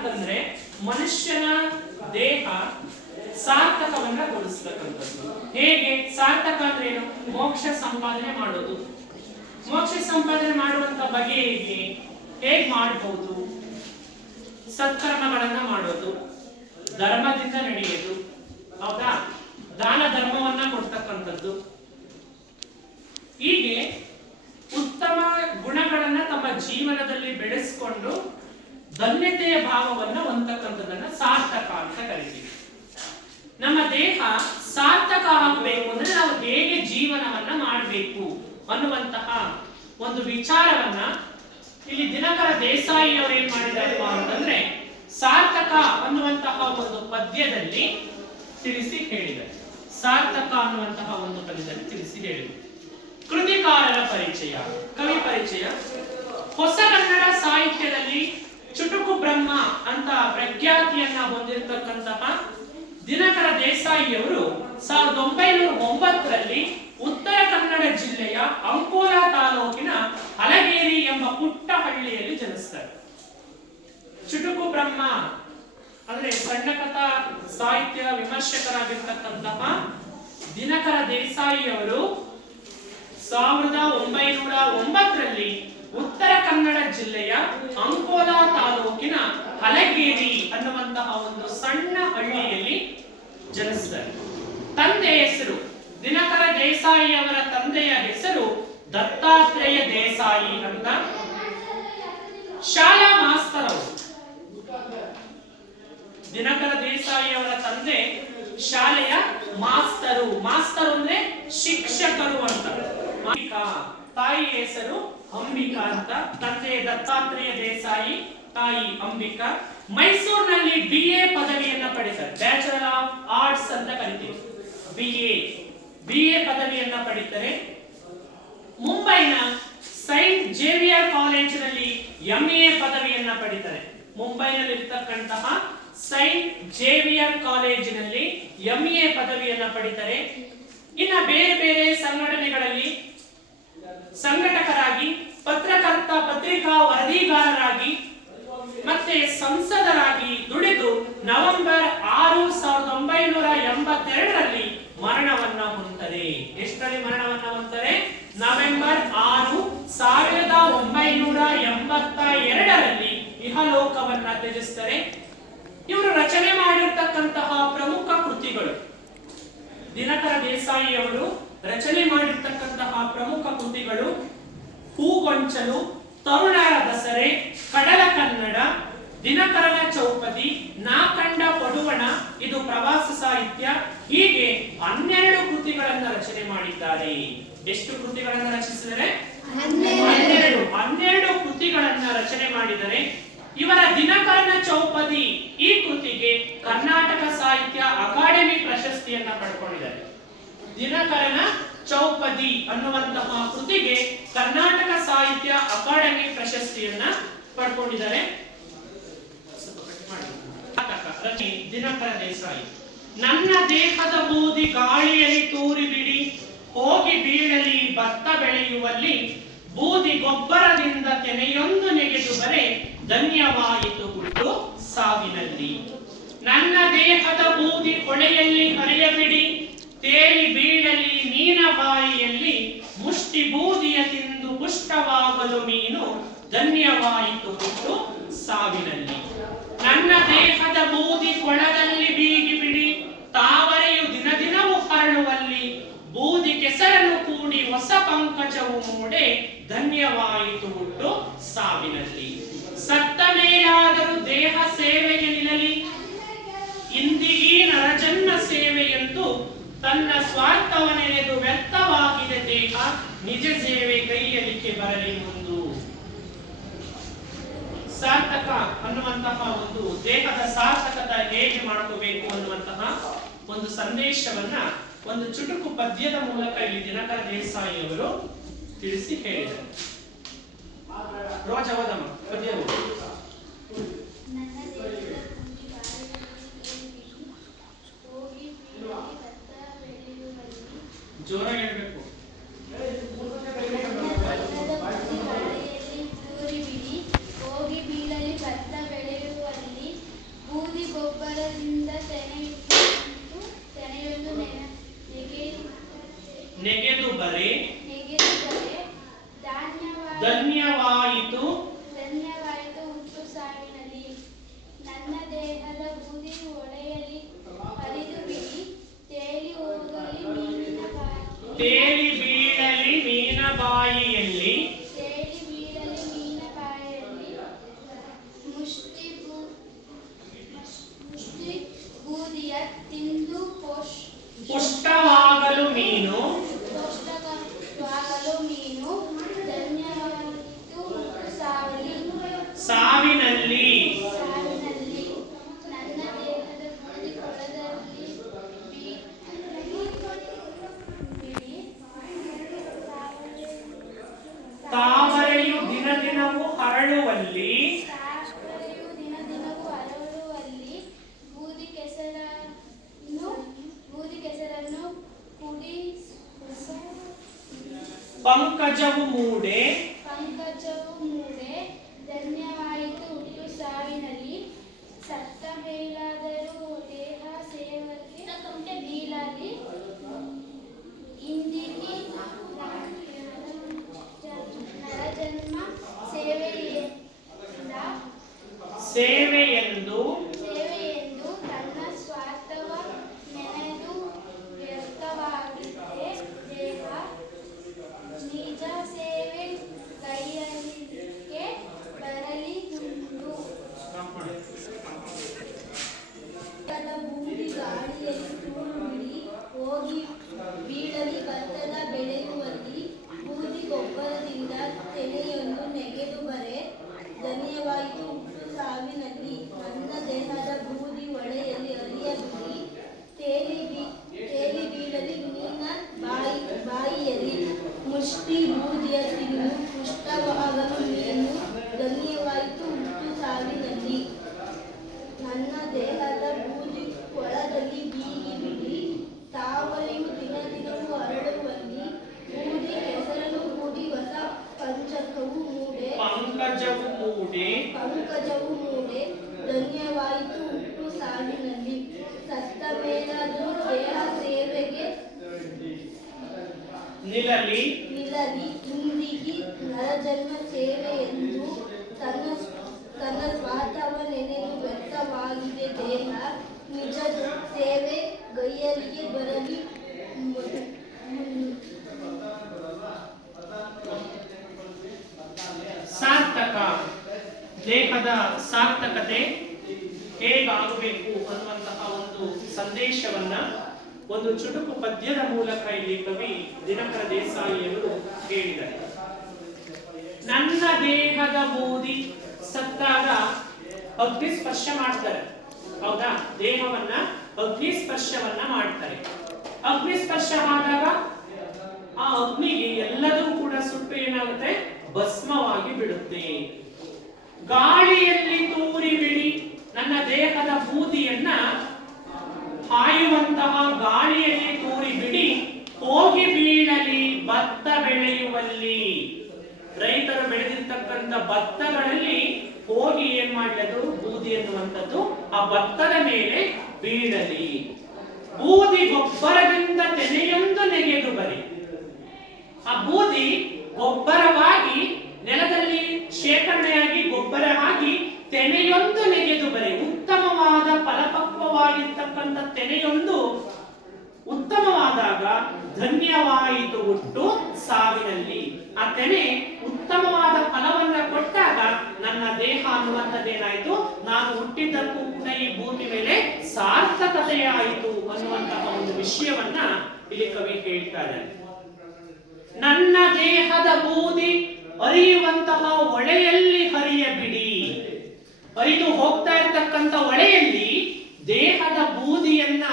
ಅಂತಂದ್ರೆ ಮನುಷ್ಯನ ದೇಹ ಸಾರ್ಥಕವನ್ನ ಗೊಳಿಸ್ತಕ್ಕಂಥದ್ದು. ಹೇಗೆ ಸಾರ್ಥಕ ಅಂದ್ರೆ ಏನು? ಮೋಕ್ಷ ಸಂಪಾದನೆ ಮಾಡೋದು. ಮೋಕ್ಷ ಸಂಪಾದನೆ ಮಾಡುವಂತ ಬಗೆ ಹೇಗೆ ಮಾಡಬಹುದು? ಸತ್ಕರ್ಮಗಳನ್ನ ಮಾಡೋದು, ಧರ್ಮದಿಂದ ನಡೆಯೋದು, ಹೌದಾ? ದಾನ ಧರ್ಮವನ್ನ ಕೊಡ್ತಕ್ಕಂಥದ್ದು. ಹೀಗೆ ಉತ್ತಮ ಗುಣಗಳನ್ನ ತಮ್ಮ ಜೀವನದಲ್ಲಿ ಬೆಳೆಸಿಕೊಂಡು ಧನ್ಯತೆಯ ಭಾವವನ್ನ ಹೊಂದತಕ್ಕಂಥದ್ದನ್ನ ಸಾರ್ಥಕ ಅಂತ ಕರಿತೀವಿ. ನಮ್ಮ ದೇಹ ಸಾರ್ಥಕ ಆಗಬೇಕು ಅಂದ್ರೆ ನಾವು ಹೇಗೆ ಜೀವನವನ್ನ ಮಾಡಬೇಕು ಅನ್ನುವಂತಹ ಒಂದು ವಿಚಾರವನ್ನ ಇಲ್ಲಿ ದಿನಕರ ದೇಸಾಯಿ ಅವರು ಏನ್ ಮಾಡಿದಾರಪ್ಪ ಅಂತಂದ್ರೆ ಸಾರ್ಥಕ ಅನ್ನುವಂತಹ ಒಂದು ಪದ್ಯದಲ್ಲಿ ತಿಳಿಸಿ ಹೇಳಿದ್ದಾರೆ. ಸಾರ್ಥಕ ಅನ್ನುವಂತಹ ಒಂದು ಪದ್ಯದಲ್ಲಿ ತಿಳಿಸಿ ಹೇಳಿದರು. ಕೃತಿಕಾರರ ಪರಿಚಯ, ಕವಿ ಪರಿಚಯ. ಹೊಸ ಕನ್ನಡ ಸಾಹಿತ್ಯದಲ್ಲಿ ಚುಟುಕು ಬ್ರಹ್ಮ ಅಂತ ಪ್ರಖ್ಯಾತಿಯನ್ನ ಹೊಂದಿರತಕ್ಕಂತಹ ದಿನಕರ ದೇಸಾಯಿಯವರು 1909ರಲ್ಲಿ ಉತ್ತರ ಕನ್ನಡ ಜಿಲ್ಲೆಯ ಅಂಕೋಲಾ ತಾಲೂಕಿನ ಹಲಗೇರಿ ಎಂಬ ಪುಟ್ಟ ಹಳ್ಳಿಯಲ್ಲಿ ಜನಿಸ್ತಾರೆ. ಚುಟುಕು ಬ್ರಹ್ಮ ಅಂದ್ರೆ ಸಣ್ಣ ಕಥಾ ಸಾಹಿತ್ಯ ವಿಮರ್ಶಕರಾಗಿರ್ತಕ್ಕಂತಹ ದಿನಕರ ದೇಸಾಯಿಯವರು 1909ರಲ್ಲಿ ಉತ್ತರ ಕನ್ನಡ ಜಿಲ್ಲೆಯ ಅಂಕೋಲಾ ತಾಲೂಕಿನ ಹಲಗೇರಿ ಅನ್ನುವಂತಹ ಒಂದು ಸಣ್ಣ ಹಳ್ಳಿಯಲ್ಲಿ ಜನಿಸಿದ್ದಾರೆ. ತಂದೆ ಹೆಸರು ದಿನಕರ ದೇಸಾಯಿ ಅವರ ತಂದೆಯ ಹೆಸರು ದತ್ತಾತ್ರೇಯ ದೇಸಾಯಿ ಅಂತ. ಶಾಲಾ ಮಾಸ್ತರ್ ಅವರು. ದಿನಕರ ದೇಸಾಯಿ ಅವರ ತಂದೆ ಶಾಲೆಯ ಮಾಸ್ತರು. ಮಾಸ್ತರು ಅಂದ್ರೆ ಶಿಕ್ಷಕರು ಅಂತ. ತಾಯಿ ಹೆಸರು ಅಂಬಿಕಾ ಅಂತ. ತಂದೆ ದತ್ತಾತ್ರೇಯ ದೇಸಾಯಿ, ತಾಯಿ ಅಂಬಿಕಾ. ಮೈಸೂರಿನಲ್ಲಿ BA ಪದವಿಯನ್ನ ಪಡಿತಾರೆ. ಬ್ಯಾಚಲರ್ ಆಫ್ ಆರ್ಟ್ಸ್ ಅಂತ ಕರಿತೀವಿ. BA ಪದವಿಯನ್ನ ಪಡಿತಾರೆ. ಮುಂಬೈನ ಸೈಂಟ್ ಜೇವಿಯರ್ ಕಾಲೇಜಿನಲ್ಲಿ MA ಪದವಿಯನ್ನ ಪಡಿತಾರೆ. ಮುಂಬೈನಲ್ಲಿ ಇರ್ತಕ್ಕಂತಹ ಸೈಂಟ್ ಜೇವಿಯರ್ ಕಾಲೇಜಿನಲ್ಲಿ MA ಪದವಿಯನ್ನ ಪಡಿತಾರೆ. ಇನ್ನ ಬೇರೆ ಬೇರೆ ಸಂಘಟನೆಗಳಲ್ಲಿ ಸಂಘಟಕರಾಗಿ, ಪತ್ರಕರ್ತ, ಪತ್ರಿಕಾ ವರದಿಗಾರರಾಗಿ ಮತ್ತೆ ಸಂಸದರಾಗಿ ದುಡಿದು ನವೆಂಬರ್ 6, 1982ರಲ್ಲಿ ಮರಣವನ್ನ ಹೊಂದುತ್ತಾರೆ. ಎಷ್ಟರಲ್ಲಿ ಮರಣವನ್ನ ಹೊಂದುತ್ತಾರೆ? ನವೆಂಬರ್ 6, 1982ರಲ್ಲಿ ಇಹಲೋಕವನ್ನ ತ್ಯಜಿಸ್ತಾರೆ. ಇವರು ರಚನೆ ಮಾಡಿರ್ತಕ್ಕಂತಹ ಪ್ರಮುಖ ಕೃತಿಗಳು, ದಿನಕರ ದೇಸಾಯಿ ಅವರು ರಚನೆ ಮಾಡಿರ್ತಕ್ಕಂತಹ ಪ್ರಮುಖ ಕೃತಿಗಳು ಹೂಗೊಂಚಲು, ತರುಣರ ದಸರೆ, ಕಡಲ ಕನ್ನಡ, ದಿನಕರನ ಚೌಪದಿ, ನಾಕಂಡ ಪಡುವಣ, ಇದು ಪ್ರವಾಸ ಸಾಹಿತ್ಯ. ಹೀಗೆ 12 ಕೃತಿಗಳನ್ನ ರಚನೆ ಮಾಡಿದ್ದಾರೆ. ಎಷ್ಟು ಕೃತಿಗಳನ್ನ ರಚಿಸಿದರೆ? 12 ಕೃತಿಗಳನ್ನ ರಚನೆ ಮಾಡಿದರೆ. ಇವರ ದಿನಕರನ ಚೌಪದಿ ಈ ಕೃತಿಗೆ ಕರ್ನಾಟಕ ಸಾಹಿತ್ಯ ಅಕಾಡೆಮಿ ಪ್ರಶಸ್ತಿಯನ್ನ ಪಡ್ಕೊಂಡಿದ್ದಾರೆ. ದಿನಕರನ ಚೌಪದಿ ಅನ್ನುವಂತಹ ಕೃತಿಗೆ ಕರ್ನಾಟಕ ಸಾಹಿತ್ಯ ಅಕಾಡೆಮಿ ಪ್ರಶಸ್ತಿಯನ್ನ ಪಡ್ಕೊಂಡಿದ್ದಾರೆ. ದಿನಕರ ದೇಸಾಯಿ. ನನ್ನ ದೇಹದ ಬೂದಿ ಗಾಳಿಯಲ್ಲಿ ತೂರಿ ಬಿಡಿ, ಹೋಗಿ ಬೀಳಲಿ ಭತ್ತ ಬೆಳೆಯುವಲ್ಲಿ, ಬೂದಿ ಗೊಬ್ಬರದಿಂದ ತೆನೆಯೊಂದು ನೆಗೆದು ಬರೆ, ಧನ್ಯವಾಯಿತು ಹುಟ್ಟು ಸಾವಿನಲ್ಲಿ. ನನ್ನ ದೇಹದ ಬೂದಿ ಹೊಳೆಯಲ್ಲಿ ಹರಿಯಬಿಡಿ, ತೇಲಿ ಬೀಳಲಿ ಮೀನ ಬಾಯಿಯಲ್ಲಿ, ಮುಷ್ಟಿ ಬೂದಿಯ ತಿಂದು ಪುಷ್ಟವಾಗಲು ಮೀನು, ಧನ್ಯವಾಯಿತು ಹುಟ್ಟು ಸಾವಿನಲ್ಲಿ. ನನ್ನ ದೇಹದ ಬೂದಿ ಕೊಳದಲ್ಲಿ ಬೀಗಿ ಬಿಡಿ, ತಾವರೆಯು ದಿನ ದಿನವೂ ಹರಳುವಲ್ಲಿ, ಬೂದಿ ಕೆಸರನ್ನು ಕೂಡಿ ಹೊಸ ಪಂಕಜವು ಮೂಡೆ, ಧನ್ಯವಾಯಿತು ಹುಟ್ಟು ಸಾವಿನಲ್ಲಿ. ಸತ್ತ ಮೇಲಾದರೂ ದೇಹ ಸೇವೆಗೆ ನಿಲ್ಲಲಿ, ಇಂದಿಗೀ ನರಜನ್ಮ ಸೇವೆಯಂತೂ ತನ್ನ ಸ್ವಾರ್ಥವನೆನೆದು ವ್ಯರ್ಥವಾಗಿದೆ ದೇಹ, ನಿಜ ಸೇವೆ ಕೈಯಲಿಕ್ಕೆ ಬರಲಿ ಮುಂದು. ಸಾರ್ಥಕ ಅನ್ನುವಂತಹ ಒಂದು ದೇಹದ ಸಾರ್ಥಕತೆ ಹೇಗೆ ಮಾಡ್ಕೋಬೇಕು ಅನ್ನುವಂತಹ ಒಂದು ಸಂದೇಶವನ್ನ ಒಂದು ಚುಟುಕು ಪದ್ಯದ ಮೂಲಕ ಇಲ್ಲಿ ದಿನಕರ ದೇಸಾಯಿ ಅವರು ತಿಳಿಸಿ ಹೇಳಿದರು. ರೋಜವದಮ ಪದ್ಯವು ಜೋರಾಗಿ ಹೇಳ್ಬೇಕು. ಹೋಗಿ ಬೀಳಲಿ ಭತ್ತ ಬೆಳೆಯುವಲ್ಲಿ, ಬೂದಿ ಹೊಳೆಯಲ್ಲಿ ಹರಿದು ಬಿಡಿ, ತೇಲಿ ಹೋಗಲಿ ಮೀನಿನ ಬಾಯಿ, ತೇಲಿ ಬೀಳಲಿ ಮೀನ ಬಾಯಿಯಲ್ಲಿ, ತೇಲಿ ಬೀಳಲಿ ಮೀನ ಬಾಯಲ್ಲಿ, ಮುಷ್ಟಿ ಬೂದಿಯ ತಿಂದು ಪುಷ್ಟವಾಗಲು ಮೀನು, ಪುಷ್ಟವಾಗಲು ಮೀನು, ಧನ್ಯವಾಯಿತು ಸಾವಿನಲ್ಲಿ, ಸಾವಿನಲ್ಲಿ, ನನ್ನ ದೇಹದ ಬೂದಿ ಕೊಳದಲ್ಲಿ ಬಿಡಿ, ತಾವರೆಯು ದಿನ ದಿನವೂ ಹರಡುವಲ್ಲಿ, ತಾವರೆಯು ದಿನ ದಿನವೂ ಹರಡುವಲ್ಲಿ, ಬೂದಿ ಕೆಸರನ್ನು ಕುಡಿ, ಪಂಕಜವು ಮೂಡೆ, ಪಂಕಜವು ಮೂಡೆ, ಧನ್ಯವಾಯಿತು ಹುಟ್ಟು ಸಾವಿನಲ್ಲಿ, ಸತ್ತ ಮೇಲಾದರೂ ದೇಹ ಸೇವಕ್ಕೆ ಬೀಳಲಿ, ಇಂದಿಗೆ ನರಜನ್ಮ ಸೇವೆಯೆಂದು ತನ್ನ ಸ್ವಾರ್ಥವ ನೆನೆದು ವ್ಯರ್ಥವಾಗಿದೆ ದೇಹ, ನಿಜ ಸೇವೆ ಕೈಯಲ್ಲಿಗೆ ಬರಲಿ ದುಂಡು. ಬೂದಿ ಗಾಳಿಯಲ್ಲಿ ತೂರು ಬಿಡಿ, ಹೋಗಿ ಬೀಳಲಿ ಭತ್ತದ ಬೆಳೆಯುವಲ್ಲಿ, ಬೂದಿ ಗೊಬ್ಬರದಿಂದ ತೆನೆಯೊಂದು ನೆಗೆದು ಬರೆ, ಧನ್ಯವಾಯಿತು ಹುಟ್ಟು ಸಾವಿನಲ್ಲಿ, ನನ್ನ ದೇಹದ ಬೂದಿ ಹೊಳೆಯಲ್ಲಿ ಹರಿಯಬಿಡಿ, ತೇಲಿ ಬೀಳಲಿ ಮೀನ ಬಾಯಿಯಲ್ಲಿ, ಮುಷ್ಟಿ ಬೂದಿಯ ತಿಂದು ಪುಷ್ಟವಾಗಲು ಮೀನು, ಧನ್ಯವಾಯಿತು ಹುಟ್ಟು ಸಾವಿನಲ್ಲಿ, ನನ್ನ ದೇಹದ ಬೂದಿ ಕೊಳದಲ್ಲಿ ಬೀಗಿ ಬಿಡಿ, ತಾವರೆಯು ದಿನ ದಿನವೂ ಹರಡುವಲ್ಲಿ, ಬೂದಿ ಕೆಸರನ್ನು ಕೂಡಿ ಹೊಸ ಪಂಕಜವು ಮೂಡೆ, ಧನ್ಯವಾಯಿತು ಹುಟ್ಟು ಸಾವಿನಲ್ಲಿ, ಸತ್ತ ಮೇಲಾದರೂ ದೇಹ ಸೇವೆಗೆ ನಿಲ್ಲಲಿ, ಇಂದಿಗೆ ನರಜನ್ಮ ಸೇವೆಯೆಂದು ತನ್ನ ಸ್ವಾರ್ಥವ ನೆನೆದು ವ್ಯರ್ಥವಾಗಿದೆ ದೇಹ, ನಿಜ ಸೇವೆ ಗೈಯಲಿಗೆ ಬರಲಿ ಸಾರ್ಥಕ. ದೇಹದ ಸಾರ್ಥಕತೆ ಹೇಗಾಗಬೇಕು ಅನ್ನುವಂತಹ ಒಂದು ಸಂದೇಶವನ್ನ ಒಂದು ಚುಟುಕು ಪದ್ಯದ ಮೂಲಕ ಇಲ್ಲಿ ಕವಿ ದಿನಕರ ದೇಸಾಯಿಯವರು ಹೇಳಿದ್ದಾರೆ. ನನ್ನ ದೇಹದ ಬೂದಿ ಸತ್ತಾಗ ಅಗ್ನಿ ಸ್ಪರ್ಶ ಮಾಡ್ತಾರೆ, ಹೌದಾ? ದೇಹವನ್ನ ಅಗ್ನಿ ಸ್ಪರ್ಶವನ್ನ ಮಾಡ್ತಾರೆ. ಅಗ್ನಿ ಸ್ಪರ್ಶ ಆದಾಗ ಆ ಅಗ್ನಿಗೆ ಎಲ್ಲದೂ ಕೂಡ ಸುಟ್ಟು ಏನಾಗುತ್ತೆ, ಭಸ್ಮವಾಗಿ ಬಿಡುತ್ತೆ. ಗಾಳಿಯಲ್ಲಿ ತೂರಿ ಬಿಡಿ, ನನ್ನ ದೇಹದ ಬೂದಿಯನ್ನ ಹಾಯುವಂತಹ ಗಾಳಿಯಲ್ಲಿ ತೂರಿ ಬಿಡಿ, ಹೋಗಿ ಬೀಳಲಿ ಭತ್ತ ಬೆಳೆಯುವಲ್ಲಿ. ರೈತರು ಬೆಳೆದಿರ್ತಕ್ಕಂಥ ಭತ್ತಗಳಲ್ಲಿ ಹೋಗಿ ಏನ್ ಮಾಡ್ಲದು, ಬೂದಿ ಎನ್ನುವಂಥದ್ದು ಆ ಭತ್ತದ ಮೇಲೆ ಬೀಳಲಿ. ಬೂದಿ ಗೊಬ್ಬರದಿಂದ ತೆನೆಯೊಂದು ನೆಗೆದು ಬರಿ. ಆ ಬೂದಿ ಗೊಬ್ಬರವಾಗಿ ನೆಲದಲ್ಲಿ ಶೇಖರಣೆಯಾಗಿ ಗೊಬ್ಬರ ಆಗಿ ತೆನೆಯೊಂದು ನೆಗೆದು ಬರಿ. ಉತ್ತಮವಾದ ಫಲಪಕ್ವವಾಗಿರ್ತಕ್ಕಂಥ ತೆನೆಯೊಂದು ಉತ್ತಮವಾದಾಗ ಧನ್ಯವಾಯಿತು ಹುಟ್ಟು ಸಾವಿನಲ್ಲಿ. ಆ ತೆನೆ ಉತ್ತಮವಾದ ಫಲವನ್ನ ಕೊಟ್ಟಾಗ ನನ್ನ ದೇಹ ಅನ್ನುವಂಥದ್ದೇನಾಯ್ತು, ನಾನು ಹುಟ್ಟಿದ್ದಕ್ಕೂ ಕೂಡ ಈ ಭೂಮಿ ಮೇಲೆ ಸಾರ್ಥಕತೆಯಾಯಿತು ಅನ್ನುವಂತಹ ಒಂದು ವಿಷಯವನ್ನ ಇಲ್ಲಿ ಕವಿ ಹೇಳ್ತಾರೆ. ನನ್ನ ದೇಹದ ಬೂದಿ ಹರಿಯುವಂತಹ ಹೊಳೆಯಲ್ಲಿ ಹರಿಯಬಿಡಿ. ಹರಿದು ಹೋಗ್ತಾ ಇರ್ತಕ್ಕಂಥ ಹೊಳೆಯಲ್ಲಿ ದೇಹದ ಬೂದಿಯನ್ನ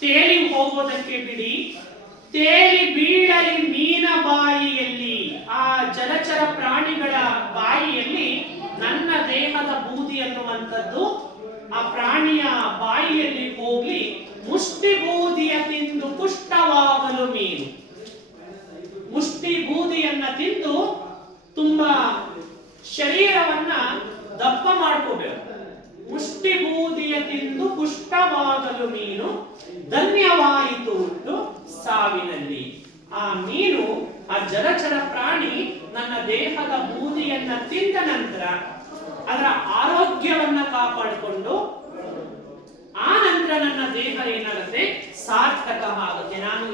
ತೇಲಿ ಹೋಗೋದಕ್ಕೆ ಬಿಡಿ. ತೇಲಿ ಬೀಳಲಿ ಮೀನ ಬಾಯಿಯಲ್ಲಿ, ಆ ಜಲಚರ ಪ್ರಾಣಿಗಳ ಬಾಯಿಯಲ್ಲಿ ನನ್ನ ದೇಹದ ಬೂದಿ ಅನ್ನುವಂಥದ್ದು ಆ ಪ್ರಾಣಿಯ ಬಾಯಿಯಲ್ಲಿ ಹೋಗ್ಲಿ. ಮುಷ್ಟಿ ಬೂದಿಯ ತಿಂದು ಪುಷ್ಟವಾಗಲು ಮೀನು. ಮುಷ್ಟಿ ಬೂದಿಯನ್ನ ತಿಂದು ತುಂಬಾ ಶರೀರವನ್ನ ದಪ್ಪ ಮಾಡ್ಕೋಬೇಕು. ಮುಷ್ಟಿ ಬೂದಿಯ ತಿಂದು ಪುಷ್ಟವಾಗಲು ಮೀನು, ಧನ್ಯವಾಯಿತು ಹುಟ್ಟು ಸಾವಿನಲ್ಲಿ. ಆ ಮೀನು, ಆ ಜಲಚರ ಪ್ರಾಣಿ ನನ್ನ ದೇಹದ ಬೂದಿಯನ್ನ ತಿಂದ ನಂತರ ಅದರ ಆರೋಗ್ಯವನ್ನ ಕಾಪಾಡಿಕೊಂಡು ಏನಾಗುತ್ತೆ ಸಾರ್ಥಕ ಆಗುತ್ತೆ. ನಾನು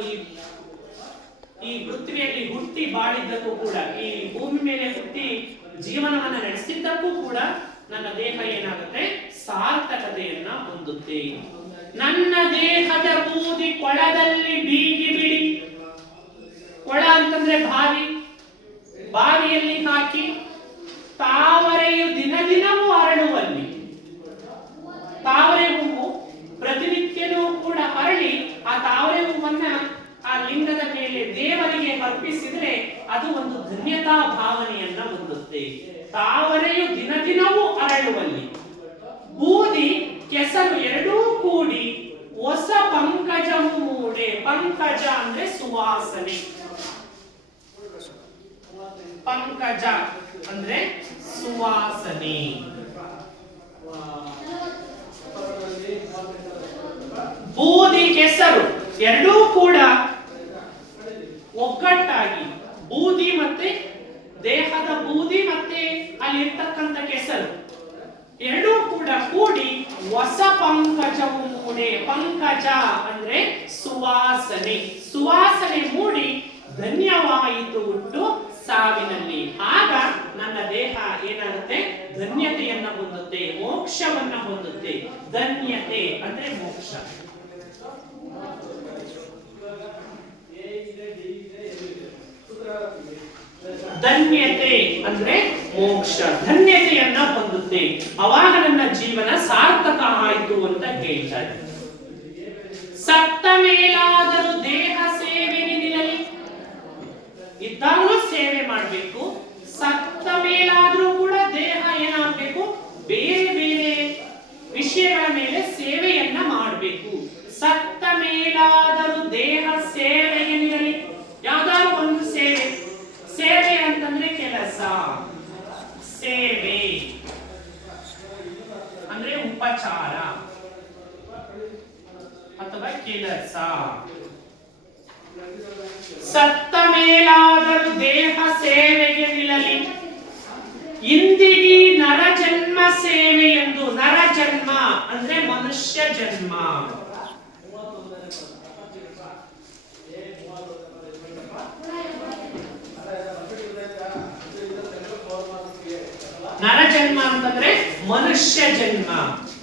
ಈ ಪೃಥ್ವಿಯಲ್ಲಿ ಹುಟ್ಟಿ ಬಾಳಿದ್ದಕ್ಕೂ ಕೂಡ, ಈ ಭೂಮಿ ಮೇಲೆ ಹುಟ್ಟಿ ಜೀವನವನ್ನ ನಡೆಸಿದ್ದಕ್ಕೂ ಕೂಡ ನನ್ನ ದೇಹ ಏನಾಗುತ್ತೆ ಸಾರ್ಥಕತೆಯನ್ನ ಹೊಂದುತ್ತೆ. ನನ್ನ ದೇಹದ ಬೂದಿ ಕೊಳದಲ್ಲಿ ಬೀಗಿ ಬಿಡಿ. ಕೊಳ ಅಂತಂದ್ರೆ ಬಾವಿ, ಬಾವಿಯಲ್ಲಿ ಹಾಕಿ ತಾವರೆಯು ದಿನ ದಿನವೂ ಅರಳುವಲ್ಲಿ. ತಾವರೆ ಹೂವು ಪ್ರತಿನಿತ್ಯನೂ ಕೂಡ ಅರಳಿ ಆ ತಾವರೆ ಹೂವನ್ನ ಆ ಲಿಂಗದ ಮೇಲೆ ದೇವರಿಗೆ ಅರ್ಪಿಸಿದ್ರೆ ಅದು ಒಂದು ಧನ್ಯತಾ ಭಾವನೆಯನ್ನ ಹೊಂದುತ್ತೆ. ತಾವರೆಯು ದಿನ ದಿನವೂ ಅರಳುವಲ್ಲಿ, ಬೂದಿ ಕೆಸರು ಎರಡೂ ಕೂಡಿ ಹೊಸ ಪಂಕಜವು ಮೂಡೆ. ಪಂಕಜ ಅಂದ್ರೆ ಸುವಾಸನೆ, ಪಂಕಜ ಅಂದ್ರೆ ಸುವಾಸನೆ. ಬೂದಿ ಕೆಸರು ಎರಡೂ ಕೂಡ ಒಗ್ಗಟ್ಟಾಗಿ, ಬೂದಿ ಮತ್ತೆ ದೇಹದ ಬೂದಿ ಮತ್ತೆ ಅಲ್ಲಿ ಇರ್ತಕ್ಕಂಥ ಕೆಸರು ಎರಡೂ ಕೂಡ ಕೂಡಿ ಹೊಸ ಪಂಕಜವು ಮೂಡೆ. ಪಂಕಜ ಅಂದ್ರೆ ಸುವಾಸನೆ, ಸುವಾಸನೆ ಮೂಡಿ ಧನ್ಯವಾಯಿತು ಹುಟ್ಟು ಸಾವಿನಲ್ಲಿ. ಆಗ ನನ್ನ ದೇಹ ಏನಾಗುತ್ತೆ ಧನ್ಯತೆಯನ್ನ ಹೊಂದುತ್ತೆ, ಮೋಕ್ಷವನ್ನ ಹೊಂದುತ್ತೆ. ಧನ್ಯತೆ ಅಂದ್ರೆ ಮೋಕ್ಷ. ಧನ್ಯತೆ ಅಂದ್ರೆ ಮೋಕ್ಷ, ಧನ್ಯತೆಯನ್ನ ಹೊಂದುತ್ತೆ. ಅವಾಗ ನನ್ನ ಜೀವನ ಸಾರ್ಥಕ ಆಯಿತು ಅಂತ ಹೇಳ್ತಾರೆ. ಸತ್ತ ಮೇಲಾದರೂ ದೇಹ ಸೇವೆಗೆ ನಿಲ್ಲಲಿ. ಇದ್ದಾಗಲೂ ಸೇವೆ ಮಾಡಬೇಕು, ಸತ್ತ ಮೇಲಾದ್ರೂ ಕೂಡ ದೇಹ ಏನಾಗಬೇಕು ಬೇರೆ ಬೇರೆ ವಿಷಯಗಳ ಮೇಲೆ ಸೇವೆಯನ್ನ ಮಾಡಬೇಕು. ಸತ್ತ ಮೇಲಾದರೂ ದೇಹ ಸೇವೆಗೆ ನಿಲ್ಲಲಿ. ಯಾವ್ದಾದ್ರು ಒಂದು ಸೇವೆ, ಸೇವೆ ಅಂತಂದ್ರೆ ಕೆಲಸ, ಸೇವೆ ಅಂದ್ರೆ ಉಪಚಾರ ಅಥವಾ ಕೆಲಸ. ಸತ್ತ ಮೇಲಾದರೂ ದೇಹ ಸೇವೆಗೆ ನಿಲ್ಲಲಿ. ಇಂದಿಗಿ ನರಜನ್ಮ ಸೇವೆ ಎಂದು. ನರಜನ್ಮ ಅಂದ್ರೆ ಮನುಷ್ಯ ಜನ್ಮ. ನರಜನ್ಮ ಅಂತಂದ್ರೆ ಮನುಷ್ಯ ಜನ್ಮ.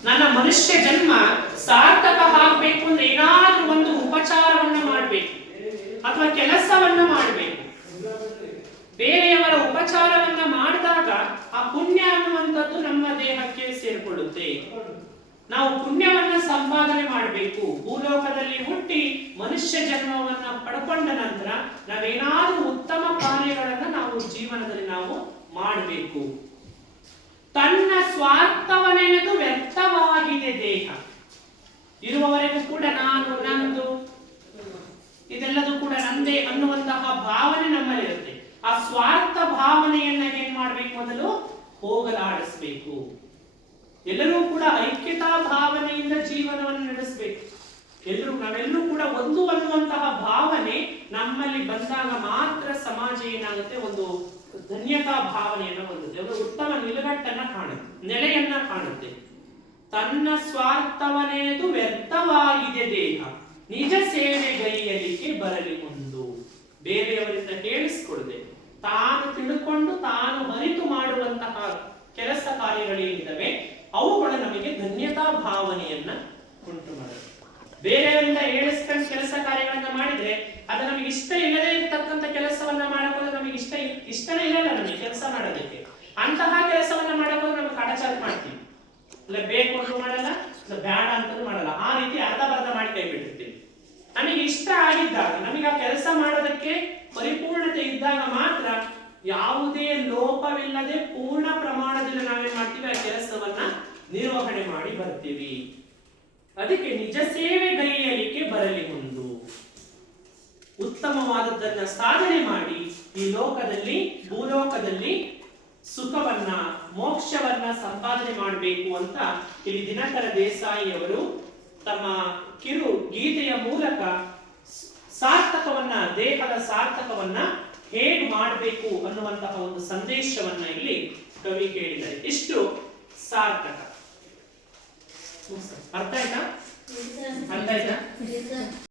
ನನ್ನ ಮನುಷ್ಯ ಜನ್ಮ ಸಾರ್ಥಕ ಆಗಬೇಕು ಅಂದ್ರೆ ಏನಾದ್ರೂ ಒಂದು ಉಪಚಾರವನ್ನ ಮಾಡಬೇಕು ಅಥವಾ ಕೆಲಸವನ್ನ ಮಾಡಬೇಕು. ಬೇರೆಯವರ ಉಪಚಾರವನ್ನ ಮಾಡಿದಾಗ ಆ ಪುಣ್ಯ ಅನ್ನುವಂಥದ್ದು ನಮ್ಮ ದೇಹಕ್ಕೆ ಸೇರಿಕೊಳ್ಳುತ್ತೆ. ನಾವು ಪುಣ್ಯವನ್ನ ಸಂಪಾದನೆ ಮಾಡಬೇಕು. ಭೂಲೋಕದಲ್ಲಿ ಹುಟ್ಟಿ ಮನುಷ್ಯ ಜನ್ಮವನ್ನ ಪಡ್ಕೊಂಡ ನಂತರ ನಾವೇನಾದ್ರೂ ಉತ್ತಮ ಕಾರ್ಯಗಳನ್ನ ನಾವು ಜೀವನದಲ್ಲಿ ನಾವು ಮಾಡಬೇಕು. ತನ್ನ ಸ್ವಾರ್ಥವನೆನೆದು ವ್ಯರ್ಥವಾಗಿದೆ ದೇಹ. ಇರುವವರೆಗೂ ಕೂಡ ನಾನು, ನಂದು, ಇದೆಲ್ಲದೂ ಕೂಡ ನಂದೇ ಅನ್ನುವಂತಹ ಭಾವನೆ ನಮ್ಮಲ್ಲಿರುತ್ತೆ. ಆ ಸ್ವಾರ್ಥ ಭಾವನೆಯನ್ನ ಏನ್ ಮಾಡ್ಬೇಕು, ಮೊದಲು ಹೋಗಲಾಡಿಸ್ಬೇಕು. ಎಲ್ಲರೂ ಕೂಡ ಐಕ್ಯತಾ ಭಾವನೆಯಿಂದ ಜೀವನವನ್ನು ನಡೆಸಬೇಕು. ನಾವೆಲ್ಲರೂ ಕೂಡ ಒಂದು ಅನ್ನುವಂತಹ ಭಾವನೆ ನಮ್ಮಲ್ಲಿ ಬಂದಾಗ ಮಾತ್ರ ಸಮಾಜ ಏನಾಗುತ್ತೆ ಒಂದು ಧನ್ಯತಾ ಭಾವನೆಯನ್ನು ಹೊಂದುತ್ತೆ, ಒಂದು ಉತ್ತಮ ನಿಲುಗಟ್ಟನ್ನ ಕಾಣುತ್ತೆ, ನೆಲೆಯನ್ನ ಕಾಣುತ್ತೆ. ತನ್ನ ಸ್ವಾರ್ಥವನೆದು ವ್ಯರ್ಥವಾಗಿದೆ ದೇಹ, ನಿಜ ಸೇವೆಗೈಯಲಿಕ್ಕೆ ಬರಲಿ ಮುಂದು. ಬೇರೆಯವರಿಂದ ಕೇಳಿಸಿಕೊಳ್ಳದೆ ತಾನು ತಿಳ್ಕೊಂಡು ತಾನು ಅರಿತು ಮಾಡುವಂತಹ ಕೆಲಸ ಕಾರ್ಯಗಳೇನಿದ್ದಾವೆ ಅವುಗಳು ನಮಗೆ ಧನ್ಯತಾ ಭಾವನೆಯನ್ನ ಉಂಟು ಮಾಡುತ್ತೆ. ಬೇರೆಯವರಿಂದ ಹೇಳಿಸ್ಕೊಂಡು ಕೆಲಸ ಕಾರ್ಯಗಳನ್ನ ಮಾಡಿದ್ರೆ ಅದು ನಮಗೆ ಇಷ್ಟ ಇಲ್ಲದೆ ಇರ್ತಕ್ಕಂಥ ಕೆಲಸವನ್ನ ಮಾಡಬಹುದು. ನಮಗೆ ಇಷ್ಟನೇ ಇರಲ್ಲ ನಮಗೆ ಕೆಲಸ ಮಾಡೋದಕ್ಕೆ. ಅಂತಹ ಕೆಲಸವನ್ನ ಮಾಡಬಹುದು ನಮಗೆ ಕಡಚಾರ ಮಾಡ್ತೀವಿ, ಇಲ್ಲ ಬೇಕು ಅಂತ ಮಾಡಲ್ಲ, ಇಲ್ಲ ಬೇಡ ಅಂತಲೂ ಮಾಡಲ್ಲ. ಆ ರೀತಿ ಅರ್ಧ ಬರ್ಧ ಮಾಡಿ ಕೈ ಬಿಟ್ಟಿರ್ತೀವಿ. ನಮಗೆ ಇಷ್ಟ ಆಗಿದ್ದಾಗ, ನಮಗೆ ಆ ಕೆಲಸ ಮಾಡೋದಕ್ಕೆ ಪರಿಪೂರ್ಣತೆ ಇದ್ದಾಗ ಮಾತ್ರ ಯಾವುದೇ ಲೋಪವಿಲ್ಲದೆ ಪೂರ್ಣ ಪ್ರಮಾಣದಲ್ಲಿ ನಾವೇನ್ ಮಾಡ್ತೀವಿ, ಆ ಕೆಲಸವನ್ನ ನಿರ್ವಹಣೆ ಮಾಡಿ ಬರ್ತೀವಿ. ಅದಕ್ಕೆ ನಿಜ ಸೇವೆಗೈಯಲಿಕ್ಕೆ ಬರಲಿ ಮುಂದು. ಉತ್ತಮವಾದದ್ದನ್ನ ಸಾಧನೆ ಮಾಡಿ ಈ ಲೋಕದಲ್ಲಿ, ಭೂಲೋಕದಲ್ಲಿ ಸುಖವನ್ನ, ಮೋಕ್ಷವನ್ನ ಸಂಪಾದನೆ ಮಾಡಬೇಕು ಅಂತ ಇಲ್ಲಿ ದಿನಕರ ದೇಸಾಯಿ ಅವರು ತಮ್ಮ ಕಿರು ಗೀತೆಯ ಮೂಲಕ ಸಾರ್ಥಕವನ್ನ, ದೇಹದ ಸಾರ್ಥಕವನ್ನ ಹೇಗೆ ಮಾಡಬೇಕು ಅನ್ನುವಂತಹ ಒಂದು ಸಂದೇಶವನ್ನ ಇಲ್ಲಿ ಕವಿ ಹೇಳಿದ್ದಾರೆ. ಇಷ್ಟು ಸಾರ್ಥಕ. ಅರ್ಥ ಆಯ್ತಾ? ಅರ್ಥ ಆಯ್ತಾ? Yes, sir.